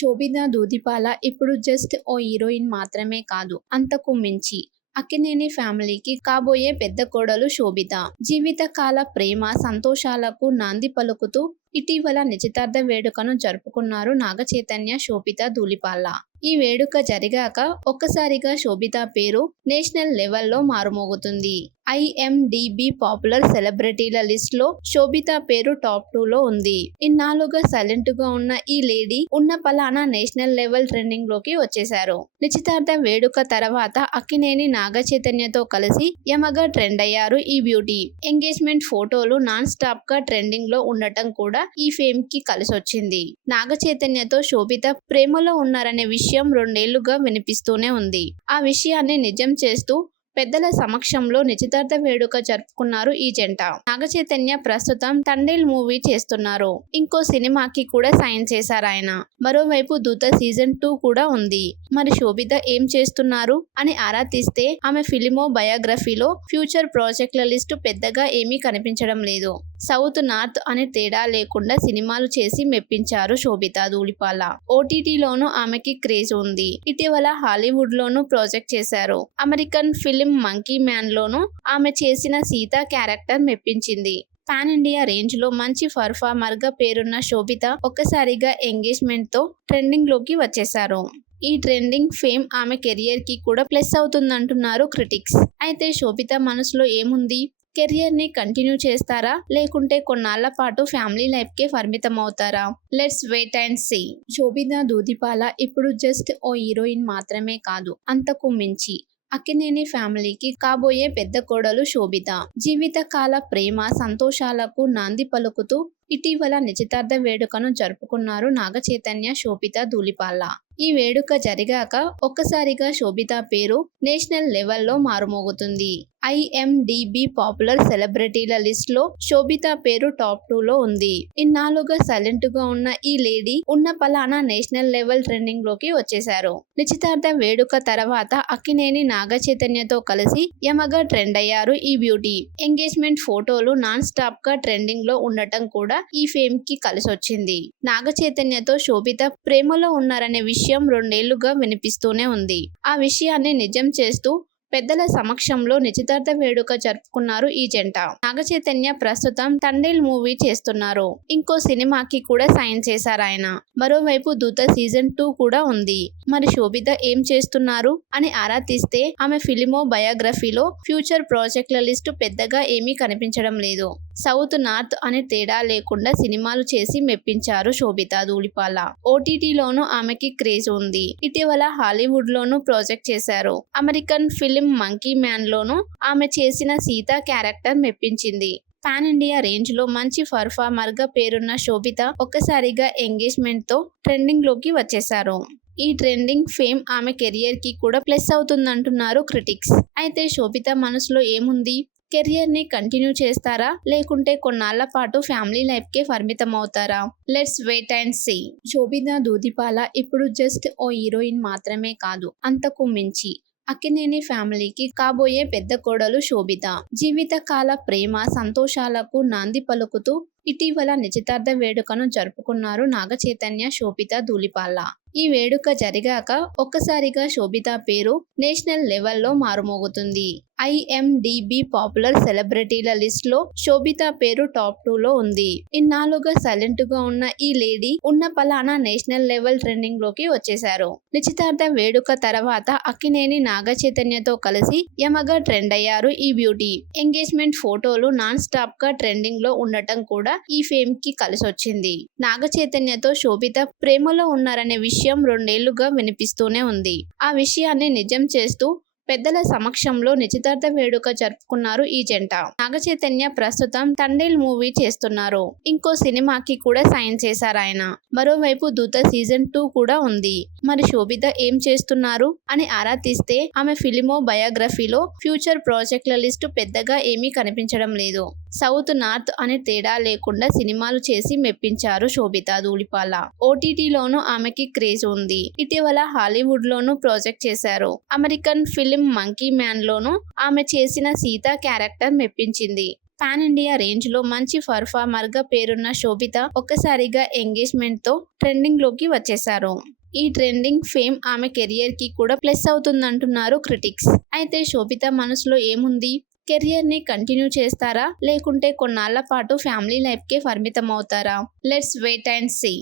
శోభితా దూదిపాల ఇప్పుడు జస్ట్ ఓ హీరోయిన్ మాత్రమే కాదు అంతకు మించి. అక్కినేని ఫ్యామిలీకి కాబోయే పెద్ద కోడలు శోభిత. జీవితకాల ప్రేమ సంతోషాలకు నాంది పలుకుతూ ఇటీవల నిశ్చితార్థ వేడుకను జరుపుకున్నారు నాగచైతన్య శోభిత ధూళిపాల ఈ వేడుక జరిగాక ఒక్కసారిగా శోభిత పేరు నేషనల్ లెవెల్లో మారుమోగుతుంది. ఐఎండిబి పాపులర్ సెలబ్రిటీల లిస్ట్లో శోభిత పేరు టాప్ టూ లో ఉంది. ఇన్నాళ్ళుగా సైలెంట్గా ఉన్న ఈ లేడీ ఉన్న పలానా నేషనల్ లెవెల్ ట్రెండింగ్లోకి వచ్చేశారు. నిశ్చితార్థ వేడుక తర్వాత అక్కినేని నాగ చైతన్యతో కలిసి యమగా ట్రెండ్ అయ్యారు ఈ బ్యూటీ. ఎంగేజ్మెంట్ ఫోటోలు నాన్ స్టాప్గా ట్రెండింగ్లో ఉండటం కూడా ఈ ఫేమ్కి కలిసొచ్చింది. నాగ చైతన్యతో శోభిత ప్రేమలో ఉన్నారనే విషయం రెండేళ్ళుగా వినిపిస్తూనే ఉంది. ఆ విషయాన్ని నిజం చేస్తూ పెద్దల సమక్షంలో నిశ్చితార్థ వేడుక జరుపుకున్నారు ఈ జంట. నాగ చైతన్య ప్రస్తుతం తండేల్ మూవీ చేస్తున్నారు. ఇంకో సినిమాకి కూడా సైన్ చేశారు ఆయన. మరోవైపు దూత సీజన్ టూ కూడా ఉంది. మరి శోభిత ఏం చేస్తున్నారు అని ఆరా తీస్తే ఆమె ఫిలిమో బయోగ్రఫీలో ఫ్యూచర్ ప్రాజెక్టుల లిస్టు పెద్దగా ఏమీ కనిపించడం లేదు. సౌత్ నార్త్ అనే తేడా లేకుండా సినిమాలు చేసి మెప్పించారు శోభిత ధూళిపాల. ఓటీటీలోనూ ఆమెకి క్రేజ్ ఉంది. ఇటీవల హాలీవుడ్ లోనూ ప్రాజెక్ట్ చేశారు. అమెరికన్ ఫిలిం మంకీ మ్యాన్లోనూ ఆమె చేసిన సీత క్యారెక్టర్ మెప్పించింది. పాన్ ఇండియా రేంజ్లో మంచి పర్ఫార్మర్గా పేరున్న శోభిత ఒక్కసారిగా ఎంగేజ్మెంట్తో ట్రెండింగ్లోకి వచ్చేశారు. ఈ ట్రెండింగ్ ఫేమ్ ఆమె కెరియర్కి కూడా ప్లస్ అవుతుందంటున్నారు క్రిటిక్స్. అయితే శోభిత మనసులో ఏముంది? కెరియర్ని కంటిన్యూ చేస్తారా? లేకుంటే కొన్నాళ్ళ పాటు ఫ్యామిలీ లైఫ్ కే పరిమితం అవుతారా let's wait and see. Sobhita Dhulipala ఇప్పుడు జస్ట్ ఓ హీరోయిన్ మాత్రమే కాదు అంతకు మించి. అక్కినేని ఫ్యామిలీకి కాబోయే పెద్ద కోడలు శోభిత. జీవితకాల ప్రేమ సంతోషాలకు నాంది పలుకుతూ ఇటీవల నిశ్చితార్థ వేడుకను జరుపుకున్నారు నాగ చైతన్య శోభిత ధూళిపాల ఈ వేడుక జరిగాక ఒక్కసారిగా శోభిత పేరు నేషనల్ లెవెల్లో మారుమోగుతుంది. ఐఎండిబి పాపులర్ సెలబ్రిటీల లిస్ట్లో శోభిత పేరు టాప్ టూ లో ఉంది. ఇన్నాళ్ళుగా సైలెంట్గా ఉన్న ఈ లేడీ ఉన్న పలానా నేషనల్ లెవెల్ ట్రెండింగ్లోకి వచ్చేశారు. నిశ్చితార్థ వేడుక తర్వాత అక్కినేని నాగ చైతన్యతో కలిసి యమగా ట్రెండ్ అయ్యారు ఈ బ్యూటీ. ఎంగేజ్మెంట్ ఫోటోలు నాన్ స్టాప్గా ట్రెండింగ్లో ఉండటం కూడా ఈ ఫేమ్కి కలిసొచ్చింది. నాగ చైతన్యతో శోభిత ప్రేమలో ఉన్నారనే విషయం రెండేళ్ళుగా వినిపిస్తూనే ఉంది. ఆ విషయాన్ని నిజం చేస్తూ పెద్దల సమక్షంలో నిశ్చితార్థ వేడుక జరుపుకున్నారు ఈ జంట. నాగ చైతన్య ప్రస్తుతం తండేల్ మూవీ చేస్తున్నారు. ఇంకో సినిమాకి కూడా సైన్ చేశారు ఆయన. మరోవైపు దూత సీజన్ టూ కూడా ఉంది. మరి శోభిత ఏం చేస్తున్నారు? అని ఆరా తీస్తే ఆమె ఫిలిమో బయోగ్రఫీలో ఫ్యూచర్ ప్రాజెక్టుల లిస్టు పెద్దగా ఏమీ కనిపించడం లేదు. సౌత్ నార్త్ అనే తేడా లేకుండా సినిమాలు చేసి మెప్పించారు శోభిత ధూళిపాల. ఓటీటీలోనూ ఆమెకి క్రేజ్ ఉంది. ఇటీవల హాలీవుడ్ లోనూ ప్రాజెక్ట్ చేశారు. అమెరికన్ ఫిలిం మంకీ మ్యాన్లోనూ ఆమె చేసిన సీత క్యారెక్టర్ మెప్పించింది. పాన్ ఇండియా రేంజ్లో మంచి పర్ఫార్మర్గా పేరున్న శోభిత ఒక్కసారిగా ఎంగేజ్మెంట్తో ట్రెండింగ్లోకి వచ్చేశారు. ఈ ట్రెండింగ్ ఫేమ్ ఆమె కెరియర్కి కూడా ప్లస్ అవుతుందంటున్నారు క్రిటిక్స్. అయితే శోభిత మనసులో ఏముంది? కెరియర్ని కంటిన్యూ చేస్తారా? లేకుంటే కొన్నాళ్ళ పాటు ఫ్యామిలీ లైఫ్ కే పరిమితం అవుతారా? Let's wait and see. Sobhita Dhulipala ఇప్పుడు జస్ట్ ఓ హీరోయిన్ మాత్రమే కాదు అంతకు మించి. అక్కినేని ఫ్యామిలీకి కాబోయే పెద్ద కోడలు శోభిత. జీవితకాల ప్రేమ సంతోషాలకు నాంది పలుకుతూ ఇటీవల నిశ్చితార్థ వేడుకను జరుపుకున్నారు నాగ చైతన్య శోభిత ధూళిపాల ఈ వేడుక జరిగాక ఒక్కసారిగా శోభిత పేరు నేషనల్ లెవెల్లో మారుమోగుతుంది. ఐఎండిబి పాపులర్ సెలబ్రిటీల లిస్ట్లో శోభిత పేరు టాప్ టూ లో ఉంది. ఇన్నాళ్ళుగా సైలెంట్గా ఉన్న ఈ లేడీ ఉన్న పలానా నేషనల్ లెవెల్ ట్రెండింగ్లోకి వచ్చేశారు. నిశ్చితార్థ వేడుక తర్వాత అక్కినేని నాగ చైతన్యతో కలిసి యమగా ట్రెండ్ అయ్యారు ఈ బ్యూటీ. ఎంగేజ్మెంట్ ఫోటోలు నాన్ స్టాప్గా ట్రెండింగ్లో ఉండటం కూడా ఈ ఫేమ్కి కలిసొచ్చింది. నాగ చైతన్యతో శోభిత ప్రేమలో ఉన్నారనే విషయం రెండేళ్ళుగా వినిపిస్తూనే ఉంది. ఆ విషయాన్ని నిజం చేస్తూ పెద్దల సమక్షంలో నిశ్చితార్థ వేడుక జరుపుకున్నారు ఈ జంట. నాగచైతన్య ప్రస్తుతం తండేల్ మూవీ చేస్తున్నారు. ఇంకో సినిమాకి కూడా సైన్ చేశారు ఆయన. మరోవైపు దూత సీజన్ టూ కూడా ఉంది. మరి శోభిత ఏం చేస్తున్నారు అని ఆరా తీస్తే ఆమె ఫిలిమో బయోగ్రఫీలో ఫ్యూచర్ ప్రాజెక్టుల లిస్టు పెద్దగా ఏమీ కనిపించడం లేదు. సౌత్ నార్త్ అనే తేడా లేకుండా సినిమాలు చేసి మెప్పించారు శోభితా ధూళిపాల. ఓటీటీలోనూ ఆమెకి క్రేజ్ ఉంది. ఇటీవల హాలీవుడ్ లోను ప్రాజెక్ట్ చేశారు. అమెరికన్ ఫిలిం మంకీ మ్యాన్ లోను ఆమె చేసిన సీత క్యారెక్టర్ మెప్పించింది. పాన్ ఇండియా రేంజ్లో మంచి పర్ఫార్మర్గా పేరున్న శోభిత ఒక్కసారిగా ఎంగేజ్మెంట్తో ట్రెండింగ్లోకి వచ్చేశారు. ఈ ట్రెండింగ్ ఫేమ్ ఆమె కెరియర్కి కూడా ప్లస్ అవుతుందంటున్నారు క్రిటిక్స్. అయితే శోభిత మనసులో ఏముంది? కెరియర్ని కంటిన్యూ చేస్తారా? లేకుంటే కొన్నాళ్ళ పాటు ఫ్యామిలీ లైఫ్కే పరిమితం అవుతారా లెట్స్ వెయిట్ అండ్ సీ.